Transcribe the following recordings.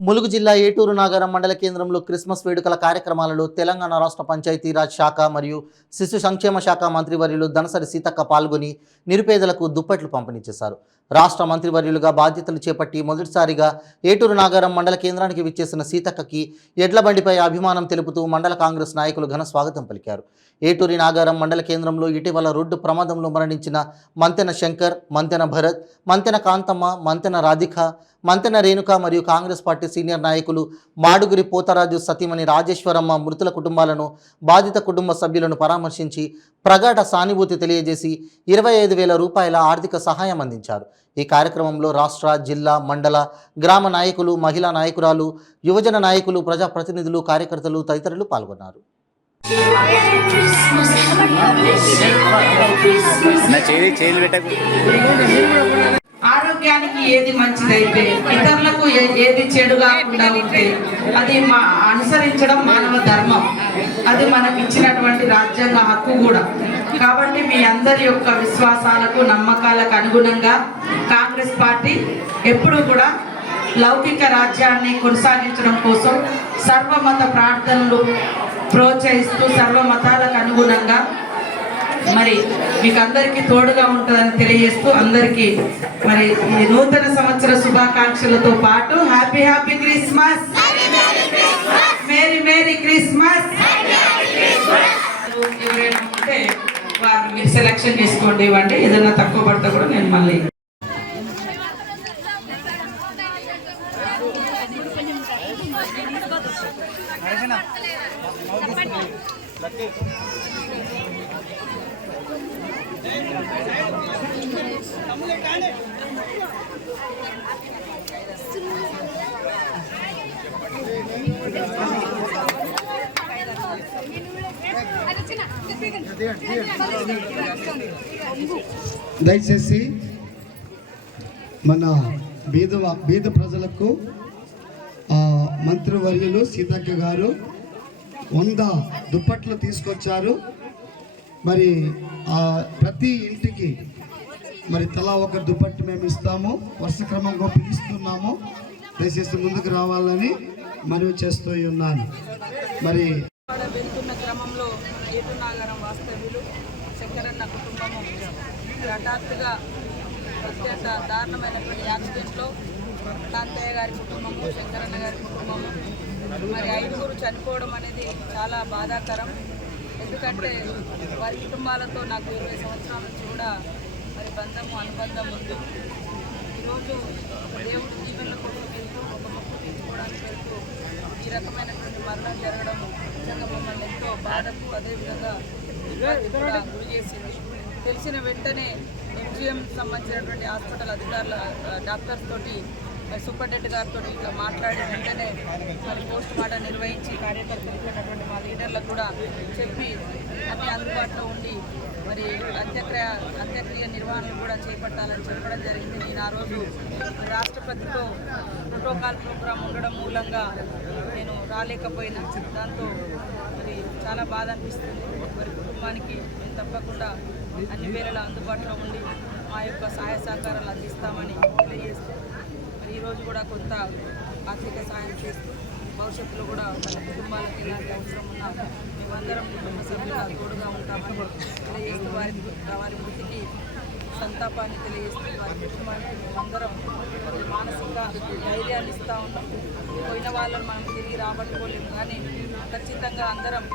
ములుగు జిల్లా ఏటూరు నాగరం మండల కేంద్రంలో క్రిస్మస్ వేడుకల కార్యక్రమాలలో తెలంగాణ రాష్ట్ర పంచాయతీరాజ్ శాఖ మరియు శిశు సంక్షేమ శాఖ మంత్రివర్యులు దనసరి సీతక్క పాల్గొని నిరుపేదలకు దుప్పట్లు పంపిణీ చేశారు. రాష్ట్ర మంత్రివర్యులుగా బాధ్యతలు చేపట్టి మొదటిసారిగా ఏటూరు నాగరం మండల కేంద్రానికి విచ్చేసిన సీతక్కకి ఎడ్ల బండిపై అభిమానం తెలుపుతూ మండల కాంగ్రెస్ నాయకులు ఘన స్వాగతం పలికారు. ఏటూరి నాగరం మండల కేంద్రంలో ఇటీవల రోడ్డు ప్రమాదంలో మరణించిన మంతెన శంకర్, మంతెన భరత్, మంతెన కాంతమ్మ, మంతెన రాధిక, మంతెన రేణుక మరియు కాంగ్రెస్ పార్టీ సీనియర్ నాయకులు మాడుగురి పోతరాజు సతీమణి రాజేశ్వరమ్మ మృతుల కుటుంబాలను, బాధిత కుటుంబ సభ్యులను పరామర్శించి ప్రగాఢ సానుభూతి తెలియజేసి 25,000 రూపాయల ఆర్థిక సహాయం అందించారు. ఈ కార్యక్రమంలో రాష్ట్ర, జిల్లా, మండల, గ్రామ నాయకులు, మహిళా నాయకురాలు, యువజన నాయకులు, ప్రజాప్రతినిధులు, కార్యకర్తలు తదితరులు పాల్గొన్నారు. ఆరోగ్యానికి ఏది మంచిదైతే, ఇతరులకు ఏది చెడు కాకుండా ఉంటే అది అనుసరించడం మానవ ధర్మం. అది మనకి ఇచ్చినటువంటి రాజ్యాంగ హక్కు కూడా. కాబట్టి మీ అందరి యొక్క విశ్వాసాలకు, నమ్మకాలకు అనుగుణంగా కాంగ్రెస్ పార్టీ ఎప్పుడూ కూడా లౌకిక రాజ్యాన్ని కొనసాగించడం కోసం సర్వమత ప్రార్థనలు ప్రోత్సహిస్తూ సర్వ మతాలకు అనుగుణంగా మరి మీకు అందరికీ తోడుగా ఉంటుందని తెలియజేస్తూ అందరికీ మరి ఈ నూతన సంవత్సర శుభాకాంక్షలతో పాటు happy happy Christmas, merry merry Christmas. ఎవరైనా ఉంటే వారిని మీరు సెలెక్షన్ చేసుకోండి, ఇవ్వండి. ఏదైనా తక్కువ పడితే కూడా నేను మళ్ళీ దయచేసి మన బీద ప్రజలకు మంత్రివర్యులు సీతక్క గారు 100 దుప్పట్లు తీసుకొచ్చారు. మరి ప్రతి ఇంటికి మరి తలా ఒక దుప్పట్టు మేము ఇస్తాము, వరుస క్రమంగా పిలుస్తున్నాము. దయచేసి ముందుకు రావాలని మనవి చేస్తూ ఉన్నాను. మరి వెళ్తున్న క్రమంలో ఏటూరు నాగరం వాస్తవ్యులు శంకరన్న కుటుంబము హఠాత్తుగా అత్యంత దారుణమైనటువంటి యాక్సిడెంట్లో కాంతయ్య గారి కుటుంబము, శంకరన్న గారి కుటుంబము మరి 5గురు చనిపోవడం అనేది చాలా బాధాకరం. ఎందుకంటే వారి కుటుంబాలతో నాకు 20 సంవత్సరాల నుంచి కూడా మరి అనుబంధం ఉంది. ఈరోజు ఒక దేవుడి జీవన కోసం వెళ్తూ, ఒక మొక్కు తీర్చుకోవడానికి వెళ్తూ ఈ రకమైనటువంటి మరణం జరగడం నిజంగా మమ్మల్ని ఎంతో బాధకు, అదేవిధంగా ఇబ్బంది కూడా గురి చేసింది. తెలిసిన వెంటనే MGM సంబంధించినటువంటి హాస్పిటల్ అధికారుల డాక్టర్స్ తోటి సూపరింటెండెంట్ గారితో ఇట్లా మాట్లాడి వెంటనే మరి పోస్ట్ మార్టం నిర్వహించి కార్యకర్తలు మా లీడర్లకు కూడా చెప్పి అన్ని అందుబాటులో ఉండి మరి అంత్యక్రియ నిర్వహణను కూడా చేపట్టాలని చెప్పడం జరిగింది. నేను ఆ రోజు రాష్ట్రపతితో ప్రోటోకాల్ ప్రోగ్రాం ఉండడం మూలంగా నేను రాలేకపోయినా, దాంతో మరి చాలా బాధ అనిపిస్తుంది. మరి కుటుంబానికి మేము తప్పకుండా అన్ని వేళలా అందుబాటులో ఉండి మా యొక్క సహాయ సహకారాలు అందిస్తామని తెలియజేస్తూ ఈరోజు కూడా కొంత ఆర్థిక సాయం చేస్తూ భవిష్యత్తులో కూడా మన కుటుంబాలకు ఎలాంటి అవసరం ఉన్నా మేమందరం కుటుంబ సభ్యులుగా తోడుగా ఉంటామని తెలియజేస్తూ వారి వృత్తికి సంతాపాన్ని తెలియజేస్తూ వారి కుటుంబానికి మేమందరం మానసిక ధైర్యాన్ని ఇస్తూ ఉన్నాం. పోయిన వాళ్ళని మనం తిరిగి రాబట్టుకోలేము, కానీ ఖచ్చితంగా అందరం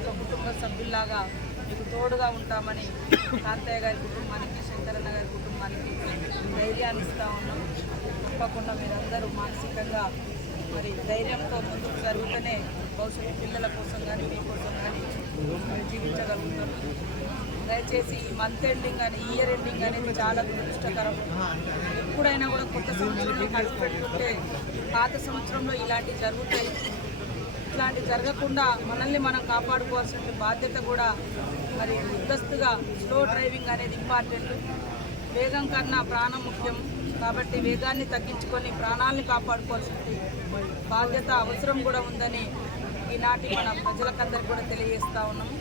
ఒక కుటుంబ సభ్యుల్లాగా మీకు తోడుగా ఉంటామని కాంతయ్య గారి కుటుంబానికి, శంకరన్న గారి కుటుంబానికి ధైర్యాన్ని ఇస్తూ ఉన్నాం. తప్పకుండా మీరందరూ మానసికంగా మరి ధైర్యంతో ముందుకు జరుగుతూనే భవిష్యత్తు పిల్లల కోసం కానీ మీకోసం కానీ జీవించగలుగుతారు. దయచేసి ఈ మంత్ ఎండింగ్ కానీ ఇయర్ ఎండింగ్ అనేది చాలా దురదృష్టకరం. ఎప్పుడైనా కూడా కొత్త సంవత్సరంలో కలిసి పెట్టుకుంటే పాత సంవత్సరంలో ఇలాంటివి జరుగుతాయి. ఇట్లాంటివి జరగకుండా మనల్ని మనం కాపాడుకోవాల్సిన బాధ్యత కూడా మరి ముందస్తుగా స్లో డ్రైవింగ్ అనేది ఇంపార్టెంట్. వేగం కన్నా ప్రాణం ముఖ్యం. కాబట్టి వేగాన్ని తగ్గించుకొని ప్రాణాలని కాపాడుకోవాల్సిన బాధ్యత, అవసరం కూడా ఉందని ఈనాటి మన ప్రజలకందరికీ కూడా తెలియజేస్తూ ఉన్నాము.